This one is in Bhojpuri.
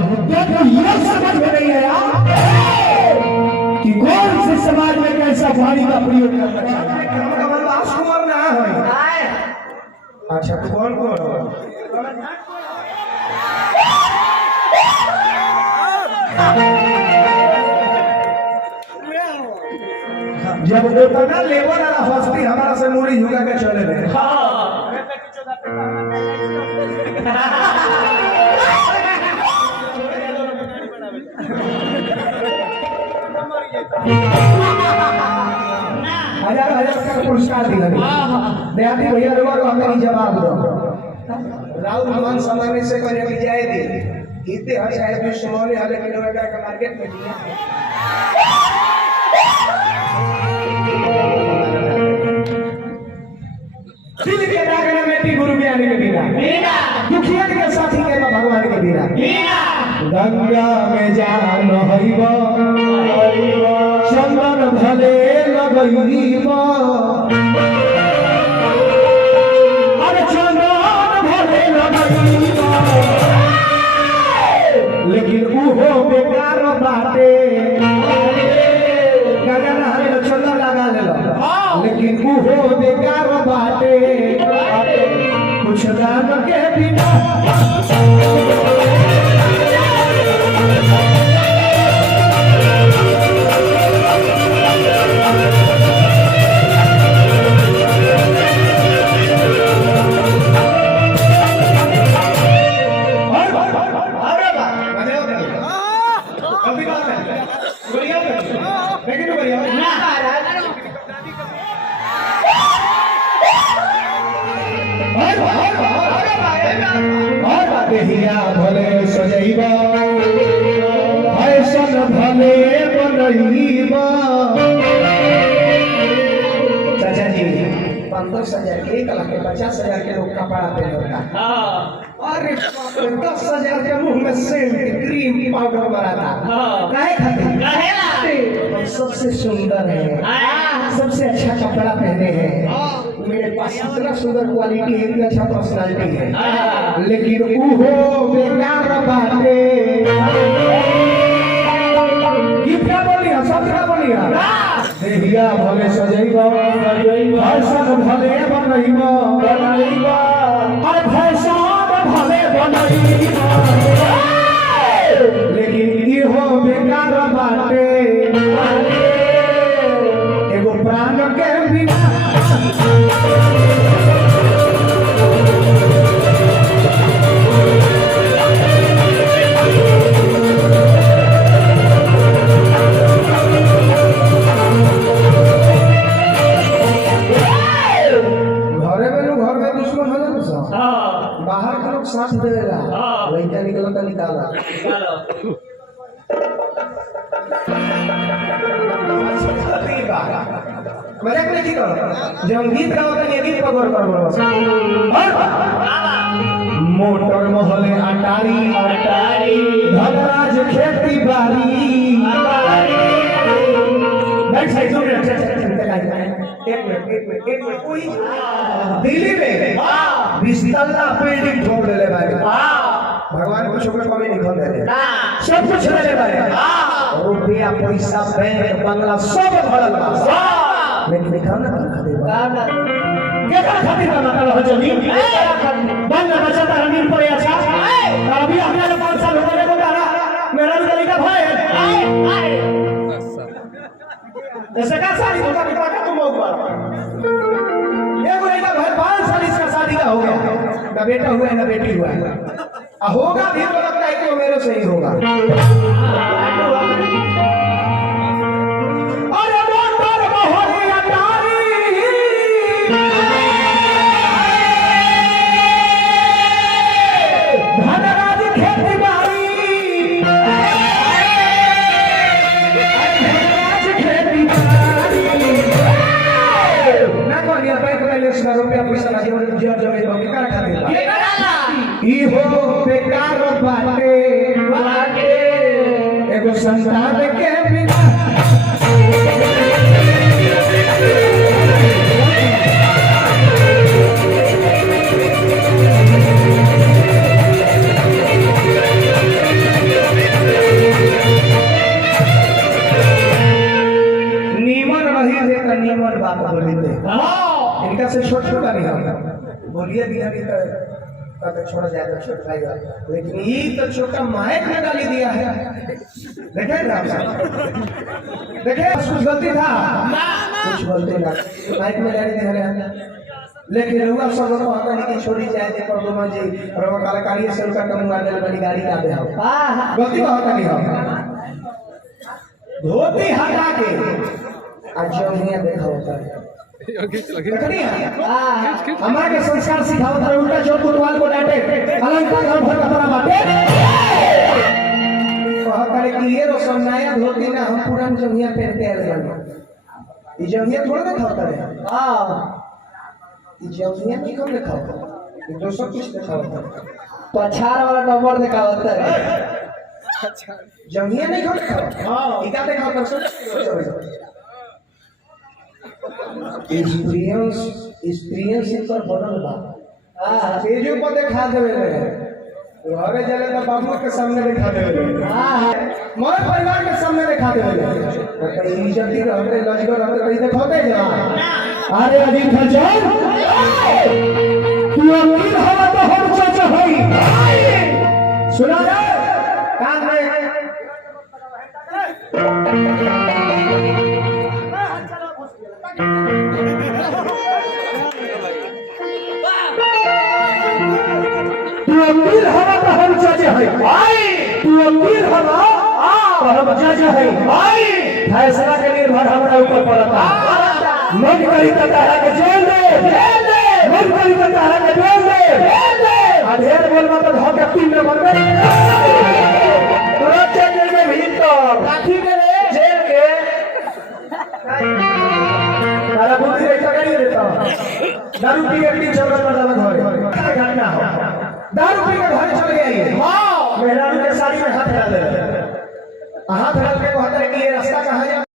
समझ में नहीं है कि कौन से समाज में कैसा वाणी का प्रयोग करना चाहिए। राजकुमार ना है। अच्छा तो कौन कौन जब वो ना लेबर वाला हस्ती हमारा से मुड़ी झुका के चले गए। हजार हजार का पुरस्कार दिया देहाती भैया लोगों को हमें जवाब दो राहुल भगवान सामान्य से करने की जाएगी इतने हर चाहे भी सुनौले हर किलोमीटर का मार्केट में दिया दिल के दागने में ती गुरु ज्ञानी के बिना दुखिया के साथी के भगवान के बिना गंगा में जान हईबा चंदन भले लगईबा अरे चंदन भले लगईबा लेकिन उहो बेकार बाटे गंगा नहाने में चंदन लगा लेलो लेकिन उहो बेकार बाटे कुछ दान के बिना भले सजैबा फैशन भले बनैबा चाचा जी 15,000 के 1 लाख के 50,000 के लोग कपड़ा पहने होता अरे 10,000 के मुंह में सेंट क्रीम पाउडर बनाता काहे खातिर सबसे सुंदर है सबसे अच्छा कपड़ा पहने हैं मेरे पास इतना सुंदर क्वालिटी है इतना अच्छा पर्सनालिटी है लेकिन उहो बेकार बाटे कितना बोलिया सबका बोलिया देहिया भले सजैबा फैशन भले बनैबा अरे फैशन भले बनैबा लेकिन इहो बेकार बाटे एगो प्राण के बिना बाहर के लोग साथ देगा लड़का निकलो तो निकाला मजाक नहीं करो जब गीत गाओ तो ये गीत पर गौर करो मोटर महले अटारी धनराज खेती बारी बैठ साइड में एक मिनट कोई दिल्ली में 20 तल्ला बिल्डिंग ठोक ले भाई भगवान को शुक्र कभी नहीं खोल देते सब कुछ ले भाई रुपया पैसा बैंक बंगला सब भरल बा लेकिन दिखाओ ना खातिर का मतलब हो जमी बंगला बचाता रंगीन पर अच्छा अभी हमने 5 साल हो गए को मेरा भी गली का भाई ऐसे का शादी होता है का तुम होगा एक लड़का भाई 5 साल इसका शादी का हो गया ना बेटा हुआ है ना बेटी हुआ है होगा भी तो लगता है कि वो मेरे से ही होगा अरे मोटर मोहरी अटारी धनराज खेती बारी रुपया पैसा लगे जर जमे तो के करा खातिर ई हो बेकार बाटे लगी तो कहते छोड़ जाए तो छोड़ भाई, लेकिन ये तो छोटा माइक में गाली दिया है। देखे ना देखे कुछ गलती था, कुछ गलती ना माइक में गाली दिया है। लेकिन रुआ सब लोग कहता नहीं कि छोड़ी जाए थे प्रभुमा जी रुआ कलाकारी से उनका कम गाने वाली गाड़ी का दे आओ। गलती कहता नहीं हो। धोती हटा के आज जो नहीं देखा होता है हमारे के संस्कार सिखावत है। उल्टा चोट कुटवाल को डांटे अलंकार घर भर कपड़ा बांटे कहता कि ये रोशन नया धोती ना हम पुरान जंगिया पहनते हैं। ये जंगिया थोड़ा दिखाता है। हां जंगिया नहीं कम दिखाता है, ये दोस्तों कुछ दिखाता है। पछाड़ वाला नंबर दिखाता है। जंगिया नहीं कम दिखाता। हां ये क्या दिखाता है? एक्सपीरियंस पर बनल बा। हां तेजो को दिखा देवे रे, घरे चले तो बाबू के सामने दिखा देवे रे। हां मोर परिवार के सामने दिखा देवे रे। तो इज्जती रहते लजगर रहते कहीं दिखाते जरा। अरे अजीब खर्चन तू अमीर हवा तो हम सोच होई सुना रे कान में तू अमीर हवा तो हम सोच है भाई, तू अमीर हवा तो हम जज है भाई। फैसला के निर्भर हमरा ऊपर पड़ता। मन करी तो तारा के जेल दे, मन करी तो तारा के जेल दे। अधेर बोलबा तो धोके पीन में मर गई। तुरंत जेल में भीतर काठी के रे जेल के तारा बुद्धि ऐसा करी देता। दारू पी के पीछे चल रहा था धोरे क्या घटना हो। दारू पी के घर चल गया ये। हां मेरा